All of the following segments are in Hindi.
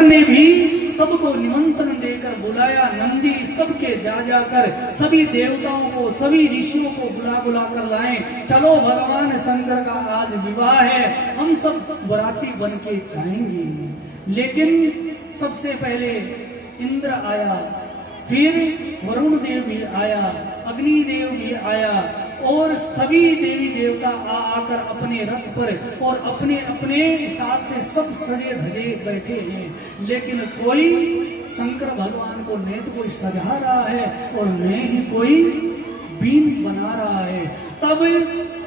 शंकर ने भी सबको निमंत्रण देकर बुलाया। नंदी सबके जा जाकर सभी देवताओं को, सभी ऋषियों को बुला कर लाए। चलो भगवान शंकर का आज विवाह है, हम सब बराती बन के जाएंगे। लेकिन सबसे पहले इंद्र आया, फिर वरुण देव भी आया, अग्नि देव भी आया और सभी देवी देवता आकर अपने रथ पर और अपने अपने हिसाब से सब सजे धजे बैठे हैं। लेकिन कोई शंकर भगवान को न तो कोई सजा रहा है और न ही कोई बीन बना रहा है। तब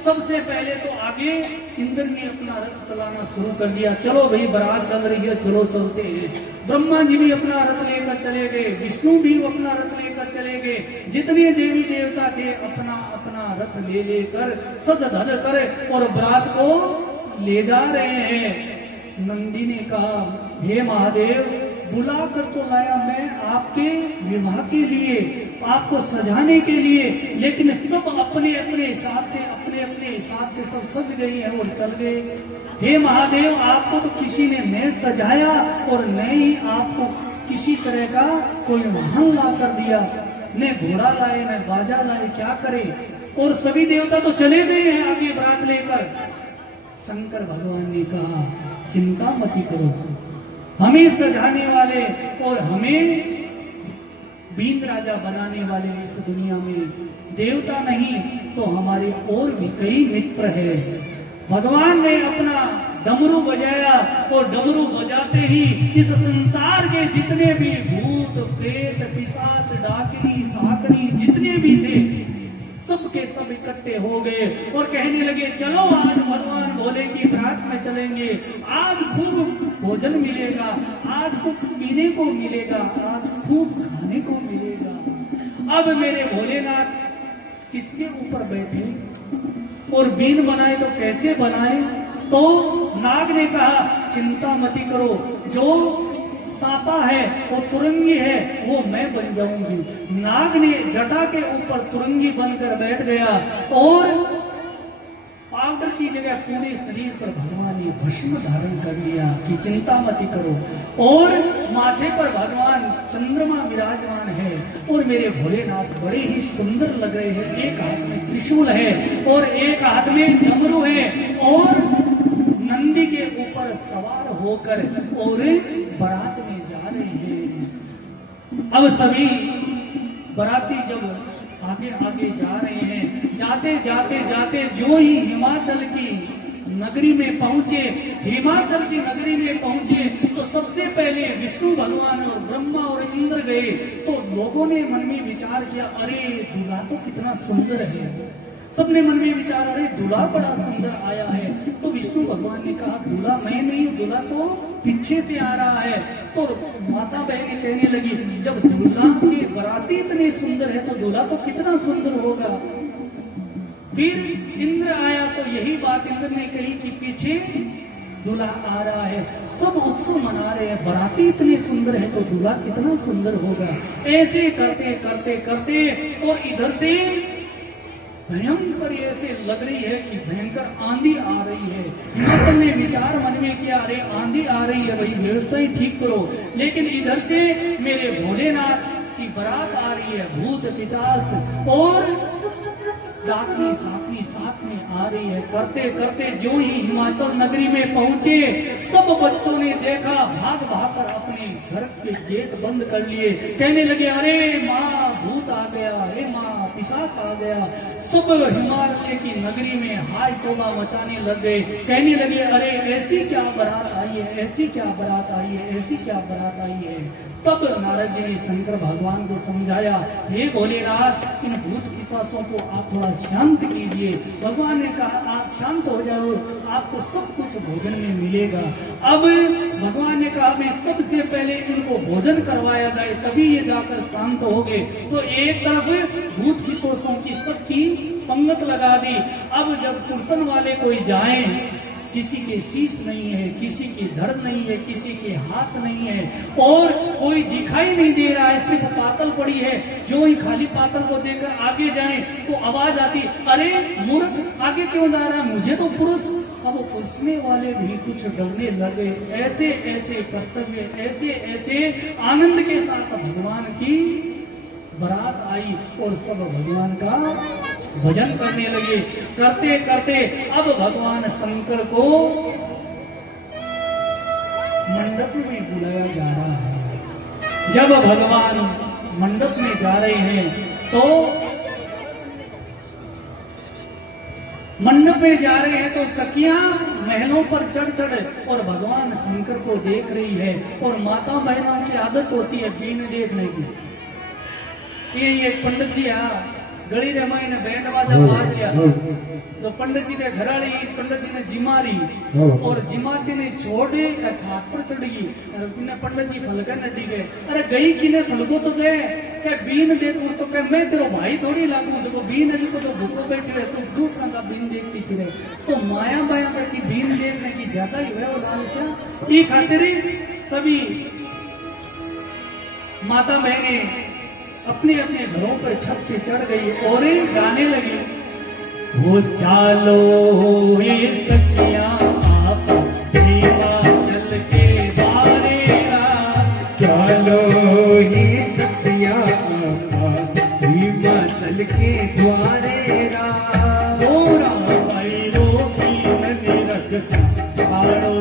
सबसे पहले तो आगे इंद्र ने अपना रथ चलाना शुरू कर दिया। चलो भाई बारात चल रही है, चलो चलते हैं। ब्रह्मा जी भी अपना रथ लेकर चले गए, विष्णु भी अपना रथ लेकर चले गए। जितने देवी देवता थे अपना अपना रथ ले लेकर सज धज कर और बारात को ले जा रहे हैं। नंदी ने कहा, हे महादेव, बुला कर तो लाया मैं आपके विवाह के लिए, आपको सजाने के लिए, लेकिन सब अपने अपने हिसाब से सब सज गई है और चल गए। हे महादेव, आपको तो किसी ने न सजाया और न ही आपको किसी तरह का कोई वाहन ला कर दिया, न घोड़ा लाए न बाजा लाए, क्या करे। और सभी देवता तो चले गए हैं आगे बारात लेकर। शंकर भगवान ने कहा, चिंता मत करो, हमें सजाने वाले और हमें बीन राजा बनाने वाले इस दुनिया में देवता नहीं तो हमारे और भी कई मित्र हैं। भगवान ने अपना डमरू बजाया और डमरू बजाते ही इस संसार के जितने भी भूत प्रेत पिशाच डाकिनी साकनी जितने भी थे सब के सब इकट्ठे हो गए और कहने लगे, चलो आज भगवान भोले की बारात में चलेंगे, आज खूब भोजन मिलेगा, आज खूब पीने को मिलेगा, आज खूब खाने को मिलेगा। अब मेरे भोलेनाथ किसके ऊपर बैठे और बीन बनाए तो कैसे बनाए। तो नाग ने कहा, चिंता मत करो, जो सापा है वो तुरंगी है वो मैं बन जाऊंगी। नाग ने जटा के ऊपर तुरंगी बनकर बैठ गया और पाउडर की जगह पूरे शरीर पर भगवान ने भस्म धारण कर लिया कि चिंता मत करो। और माथे पर भगवान चंद्रमा विराजमान है और मेरे भोलेनाथ बड़े ही सुंदर लग रहे हैं। एक हाथ में त्रिशूल है और एक हाथ में डमरू है और नंदी के ऊपर सवार होकर और बारात में जा रहे हैं। अब सभी बाराती जब आगे आगे जा रहे हैं, जाते जाते जाते जो ही हिमाचल की नगरी में पहुंचे, हिमाचल की नगरी में पहुंचे तो सबसे पहले विष्णु भगवान और ब्रह्मा और इंद्र गए। तो लोगों ने मन में विचार किया, अरे दूल्हा तो कितना सुंदर है। सबने मन में विचार, अरे दूल्हा बड़ा सुंदर आया है। तो विष्णु भगवान ने कहा, दूल्हा मैं नहीं, दूल्हा तो पीछे से आ रहा है। तो माता बहनें कहने लगी, जब दूल्हा के बाराती इतने सुंदर है तो दूल्हा तो कितना सुंदर होगा। फिर इंद्र आया तो यही बात इंद्र ने कही कि पीछे दूल्हा आ रहा है। सब उत्सव मना रहे हैं, बाराती इतने सुंदर है तो दूल्हा कितना सुंदर होगा। ऐसे करते करते करते और इधर से भयंकर ऐसे लग रही है कि भयंकर आंधी आ रही है। हिमाचल ने विचार मन में किया, अरे आंधी आ रही है भाई, व्यवस्था ही ठीक करो। लेकिन इधर से मेरे भोलेनाथ की बारात आ रही है, भूत पिशाच और डाकनी साकनी साथ में आ रही है। करते करते जो ही हिमाचल नगरी में पहुंचे सब बच्चों ने देखा, भाग भाग कर अपने घर के गेट बंद कर लिए। कहने लगे, अरे माँ भूत आ गया, अरे माँ पिशाच आ गया। सब हिमालय की नगरी में हाय तौबा मचाने लग गए। कहने लगे, अरे ऐसी क्या बारात आई है, ऐसी क्या बारात आई है, ऐसी क्या बारात आई है। तब नारद जी ने शंकर भगवान को समझाया, हे भोलेनाथ, इन भूत पिशाचों को आप थोड़ा शांत कीजिए। भगवान ने कहा, आप शांत हो जाओ, आपको सब कुछ भोजन में मिलेगा। अब भगवान ने कहा, मैं सबसे पहले इनको भोजन करवाया जाए तभी ये जाकर शांत हो गए। तो एक तरफ भूत पिशाचों की सबकी पंगत लगा दी। अब जब कुर्सन वाले कोई जाए, किसी के शीश नहीं है, किसी की धड़ नहीं है, किसी के हाथ नहीं है और कोई दिखाई नहीं दे रहा है, सिर्फ पातल पड़ी है। जो ही खाली पातल को देकर आगे जाए तो आवाज आती, अरे मूर्ख, आगे क्यों जा रहा है, मुझे तो पुरुष। अब पूछने वाले भी कुछ डरने लगे। ऐसे ऐसे कर्तव्य, ऐसे ऐसे आनंद के साथ भगवान की बारात आई और सब भगवान का भजन करने लगे। करते करते अब भगवान शंकर को मंडप में बुलाया जा रहा है। जब भगवान मंडप में जा रहे हैं तो मंडप में जा रहे हैं तो सखियां महलों पर चढ़ चढ़ और भगवान शंकर को देख रही है। और माता बहनों की आदत होती है बीन देखने की। ये पंडित जी गली रे मायने बैंड बाजा बाज लिया तो पंडित जी ने घराली पंडित जी ने जिमारी और जिमाती ने छोड़े छाछ पर चढ़ गई। पंडित जी फलका नडी गए। अरे गई किने फलको तो दे के बीन देखू तो के मैं तेरो भाई थोड़ी लागू जो बीन है जो तो भूखो बैठे है तो दूसरा का बीन देखती फिरे। तो माया बाया की बीन देखने की ज्यादा ही है वो लालसा। ये खातिर सभी माता बहने अपने अपने घरों पर छत पे चढ़ गई और गाने लगी। वो चालो ये सखियां आप हिमाचल के द्वारे चलो ये सखियां आप हिमाचल के द्वारे गोरा पैरो की नरक साड़ो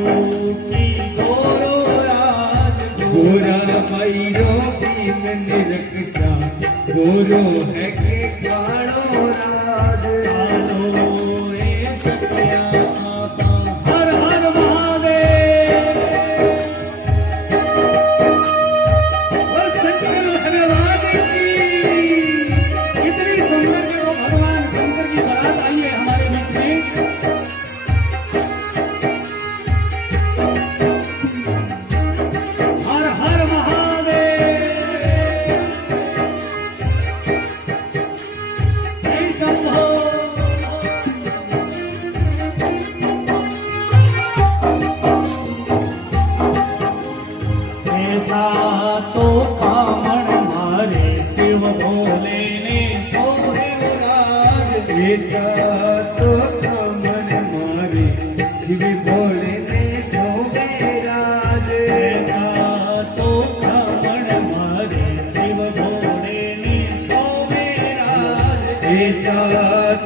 की गोरो राज गोरा पैरो की निरक्षा गोरो है के काड़ो राज। चालो ये सखियां आप हर हर महादेव। और शंकर भगवान की इतनी सुंदर कि वो भगवान शंकर की बारात आई है हमारे बीच में। हर हर महादेव। जय शंभो। ऐसा तो कामण मारे शिव भोले ने सोहे राज। ऐसा तो कमर मारे शिव भोले ने सोवे राज। ऐसा तो कामण मारे शिव भोले ने सोहे राज। ऐसा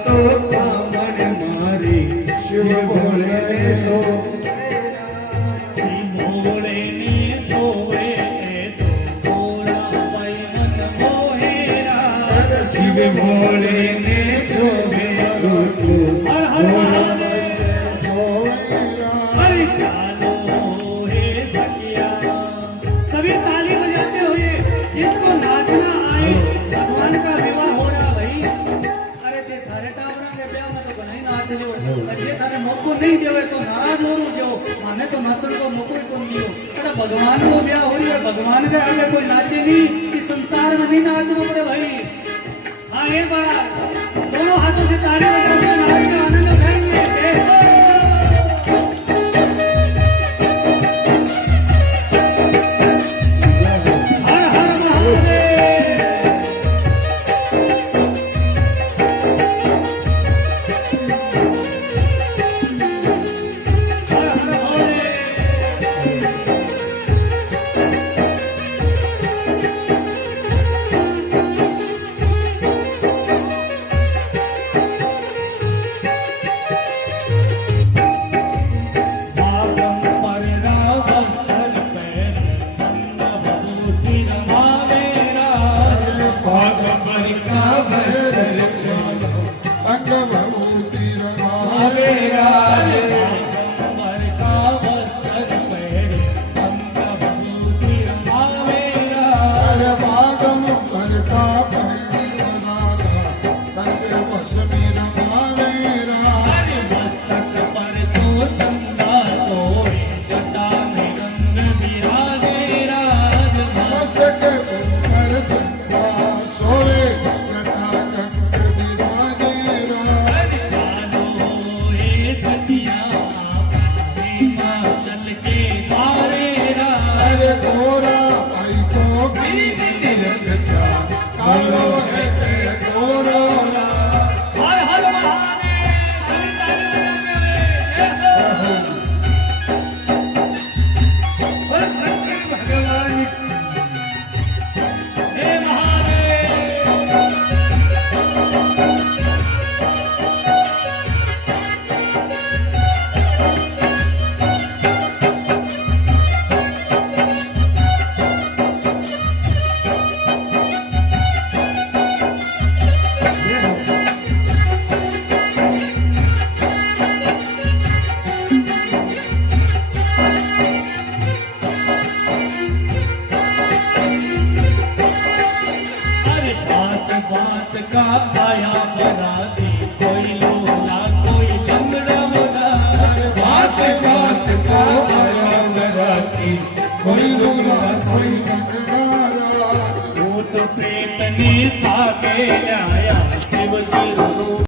तो कमर मारे शिव भोले ने सोवे शिव भोले ने सोए तो गोरा पाई मन मोहे राज। शिव भोले ने सोवे तो हर हर महादेव। अरे चालो हे सखिया। सभी ताली बजाते हुए जिसको नाचना आए भगवान का विवाह हो रहा भाई। अरे ते थारे टाबरा के ब्याह में तो नहीं नाच लियो। जे थारे मौको नहीं देवे तो नाराज हो जो माने तो नाचन को मौको ही कौन दियो। अरे भगवान को ब्याह हो रही है भगवान के आगे कोई नाचे नहीं। इस संसार में नहीं नाचना पड़े भाई। हाँ ये बात दोनों हाथों से ताली बजाते नाच के आनंद उठाएंगे। जय हो। हर हर महादेव। हर हर महादेव। भागम पर रावण पैर अन्ना भभूति रमावे राज। पागमर का भर चलो अंग भभूति भावे राज। भागम का वस्त्र पैर अन्ना भभूति रमावे राज। भागम पर का तन पश्चिमी रमावेरा अरे मस्तक पर तो चंदा सोए जटा में गंध विराजे राज। मस्तक पर चंदा सोवे जटा कंठ विराजेरा। अरे चालो हे सखिया आप हिमाचल के द्वारे राज। गोरा आई तो बीन निरक्षा कालो है के गोरा हर हर महादेव। साके न्याया शिव जी